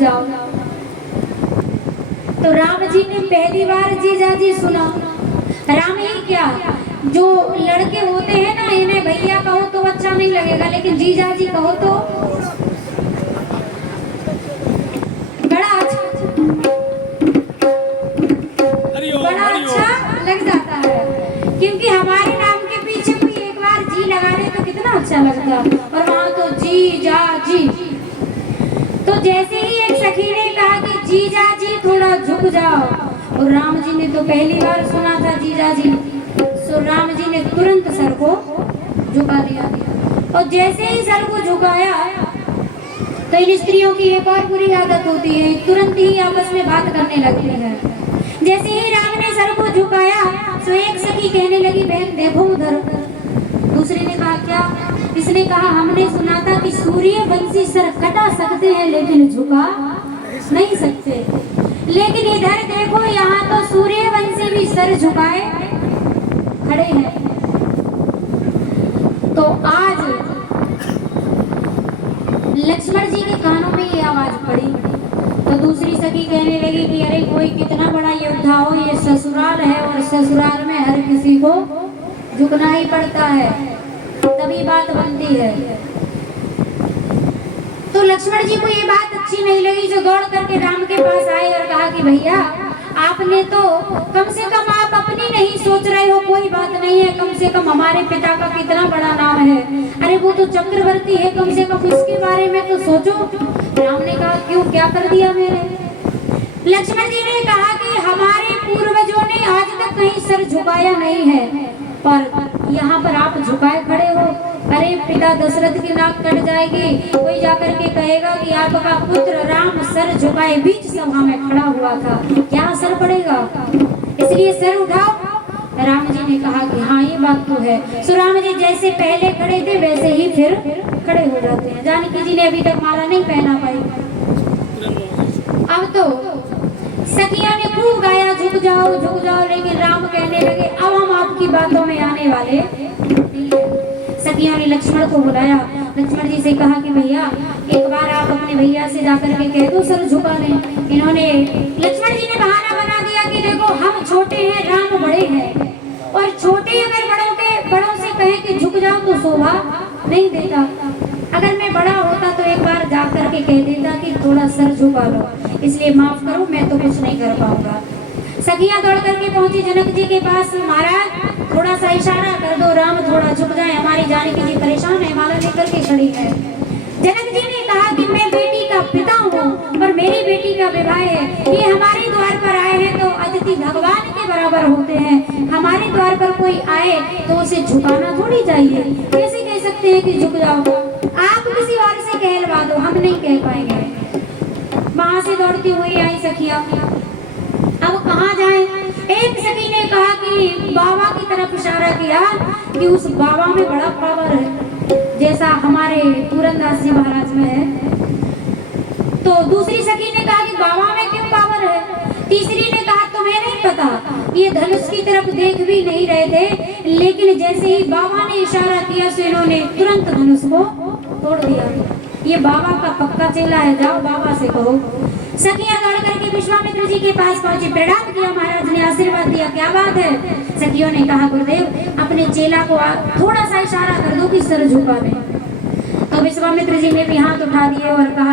जाओ। तो राम जी ने पहली बार जीजा जी सुना। राम ही क्या, जो लड़के होते हैं ना, इन्हें भैया कहो तो अच्छा नहीं लगेगा, लेकिन जीजा जी कहो तो बड़ा अच्छा लग जाता है। क्योंकि हमारे नाम के पीछे कोई एक बार जी लगा दे तो कितना अच्छा लगता। और वहाँ तो जीजा जी। तो जैसे ही एक सखी ने कहा कि जीजा जी थोड़ा झुक जाओ, और राम जी ने तो पहली बार सुना था जीजा जी, सो राम जी ने तुरंत सर को झुका दिया। और जैसे ही सर को झुकाया तो इन स्त्रियों की एक और बुरी आदत होती है, तुरंत ही आपस में बात करने लगती है। जैसे ही राम ने सर को झुकाया तो एक सखी कहने लगी, बहन देखो उधर। दूसरे ने कहा क्या? इसने कहा हमने सुना था कि सूर्यवंशी सर कटा सकते हैं लेकिन झुका नहीं सकते, लेकिन इधर देखो यहाँ तो सूर्यवंशी भी सर झुकाए खड़े हैं। तो आज लक्ष्मण जी के कानों में ये आवाज पड़ी तो दूसरी सखी कहने लगी कि अरे कोई कितना बड़ा योद्धा हो, ये ससुराल है और ससुराल में हर किसी को झुकना ही पड़ता है, तभी बात बनती है। तो लक्ष्मण जी को ये बात अच्छी नहीं लगी, जो दौड़ करके राम के पास आए और कहा कि भैया आपने तो कम से कम आप अपनी नहीं सोच रहे हो, कोई बात नहीं है, कम से कम हमारे पिता का कितना बड़ा नाम है, अरे वो तो चक्रवर्ती है, कम से कम उसके बारे में तो सोचो। राम ने कहा क्यों, क्या कर दिया मैंने? लक्ष्मण जी ने कहा कि हमारे पूर्वजों ने आज तक कहीं सर झुकाया नहीं है, पर यहाँ पर आप झुकाए खड़े हो। अरे पिता दशरथ की नाक कट जाएगी, कोई जाकर के कहेगा कि आपका पुत्र राम सर झुकाए बीच सभा में खड़ा हुआ था, क्या असर पड़ेगा? इसलिए सर उठाओ। राम जी ने कहा कि हाँ ये बात तो है। सो राम जी जैसे पहले खड़े थे वैसे ही फिर खड़े हो जाते हैं। जानकी जी ने अभी तक माला नहीं पहना पाई। अब तो सखिया ने खूब गाया झुक जाओ, लेकिन राम कहने लगे अब हम आपकी बातों में आने वाले। सखिया ने लक्ष्मण को बुलाया, लक्ष्मण जी से कहा कि भैया एक बार आप अपने भैया से जाकर के कह दो सर झुका लें। इन्होंने लक्ष्मण जी ने बहाना बना दिया कि देखो हम छोटे हैं, राम बड़े हैं, और छोटे अगर बड़ों से कहे कि झुक जाओ तो शोभा नहीं देता। अगर मैं बड़ा होता तो एक बार जा करके कह देता कि थोड़ा सर झुका लो, इसलिए माफ करो मैं तो कुछ नहीं कर पाऊंगा। सखिया दौड़ करके पहुंची जनक जी के पास, महाराज थोड़ा सा इशारा कर दो, राम थोड़ा झुक जाए, हमारी जानकी जी परेशान है, माला लेकर के खड़ी है। जनक जी ने कहा कि मैं बेटी का पिता हूँ और मेरी बेटी का विवाह है, ये हमारे द्वार पर आए हैं तो अतिथि भगवान के बराबर होते हैं, हमारे द्वार पर कोई आए तो उसे झुकाना थोड़ी चाहिए, कैसे कह सकते हैं कि झुक जाओ? आप किसी और से कहलवा दो, हम नहीं कह पाएंगे। वहां से दौड़ती हुई आई सखिया, अब कहाँ जाए? एक सखी ने कहा कि बाबा की तरफ इशारा किया कि उस बाबा में बड़ा पावर है, जैसा हमारे पूरनदास जी महाराज में है। तो दूसरी सखी ने कहा कि बाबा में क्यों पावर है? तीसरी ने कहा तुम्हें नहीं पता, ये धनुष की तरफ देख भी नहीं रहे थे, लेकिन जैसे ही बाबा ने इशारा किया तो इन्होंने तुरंत धनुष को तोड़ दिया। ये बाबा का पक्का चेला है, जाओ बाबा से कहो। सखिया दौड़ करके विश्वामित्र जी के पास पहुंची, प्रणाम किया, महाराज ने आशीर्वाद दिया, क्या बात है? सखियों ने कहा गुरुदेव अपने चेला को थोड़ा सा इशारा कर दो कि सर झुका दें। तो विश्वामित्र जी ने भी हाथ उठा दिए और कहा